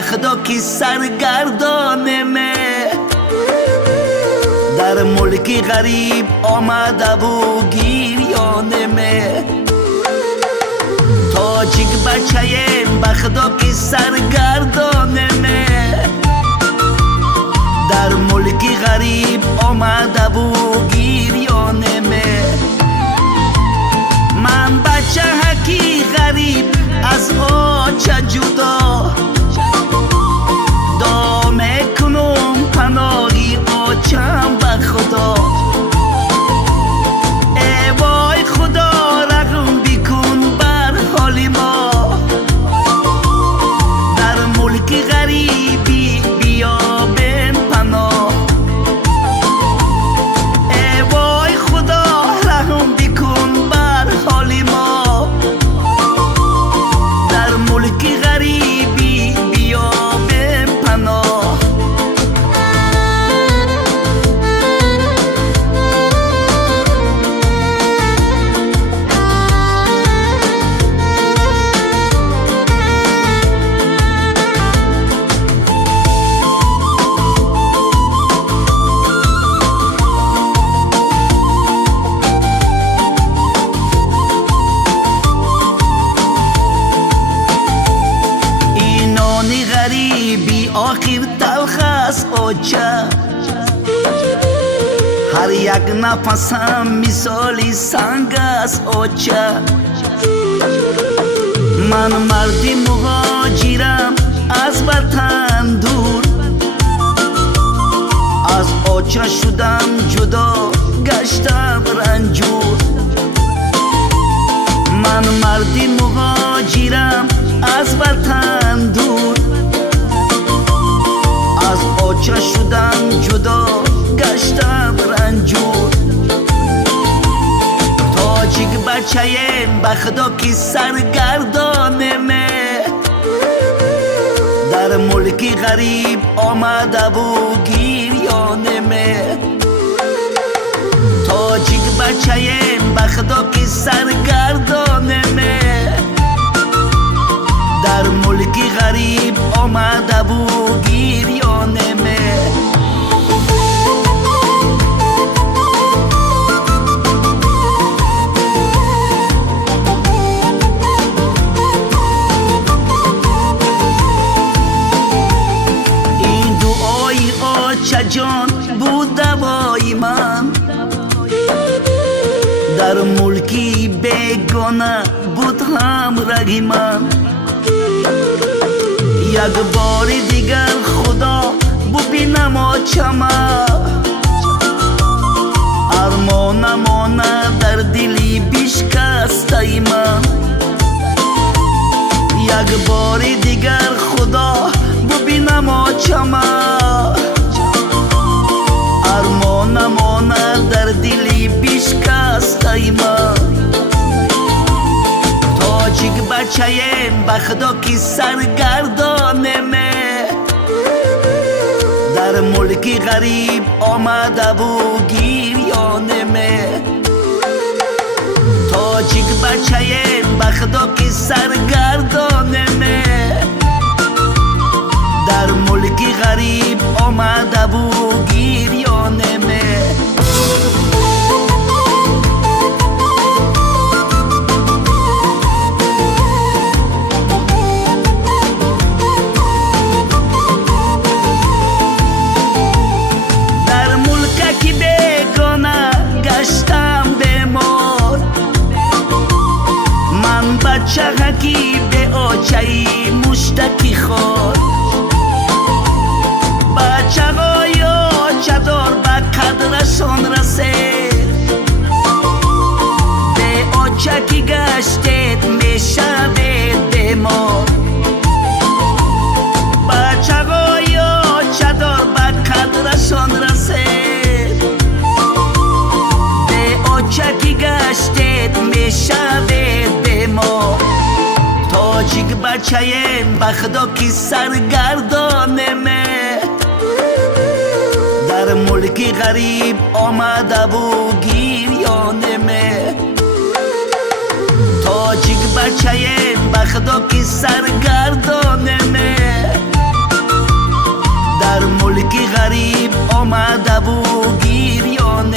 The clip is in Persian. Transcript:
خدا کی سرگردانمه در ملکی غریب آمده و گریانمه تاجیک بچه‌ام به خدا کی سرگردانمه در ملکی غریب آمده و گریانمه من بچه هکی غریب از آچه جدا دامه کنم پناهی آچم به خدا ای وای خدا رحم بکن بر حال ما در ملک غریبی بیا بن پناه ای وای خدا رحم بکن بر حال ما در ملک غریبی بیا بن پناه غریبی آخر تلخ است آچه هر یک نفسم مثالی سنگ است آچه من مردی مهاجرم از وطن دور از آچه شدم جدا گشتم رنجور من مردی مهاجرم از وطن دور از آچه شدم جدا گشتم رنجور تاجیک بچه‌ام به خدا کی سرگردانمه در ملکی غریب آمده و گریانمه تاجیک بچه‌ام به خدا کی سرگردانمه در ملکی غریب آمده و گریانمه این دعای آچه جان بود دوای من در ملکی بیگانه بود همراهی من یک بار دیگر خدا ببینم آچمه ارمانم در دلی بشکسته من یک بار دیگر خدا ببینم آچمه ارمانم در دلی بشکسته من تاجیک بچه‌ام به خدا کی سرگردانمه در ملکی غریب آمده و گریانمه تاجیک بچه‌ام به خدا کی سرگردانمه در ملکی غریب آمده و گریانمه بچه هکی به آچهی مشتکی خور بچه های آچه دار به قدرشان رسید به آچه کی گشتید میشوید بیمار بچه های آچه دار به قدرشان رسید به آچه کی گشتید میشوید بیمار تاجیک بچه‌ام به خدا کی سرگردانمه در ملکی غریب آمده و گریانمه تاجیک بچه‌ام به خدا کی سرگردانمه در ملکی غریب آمده و گریان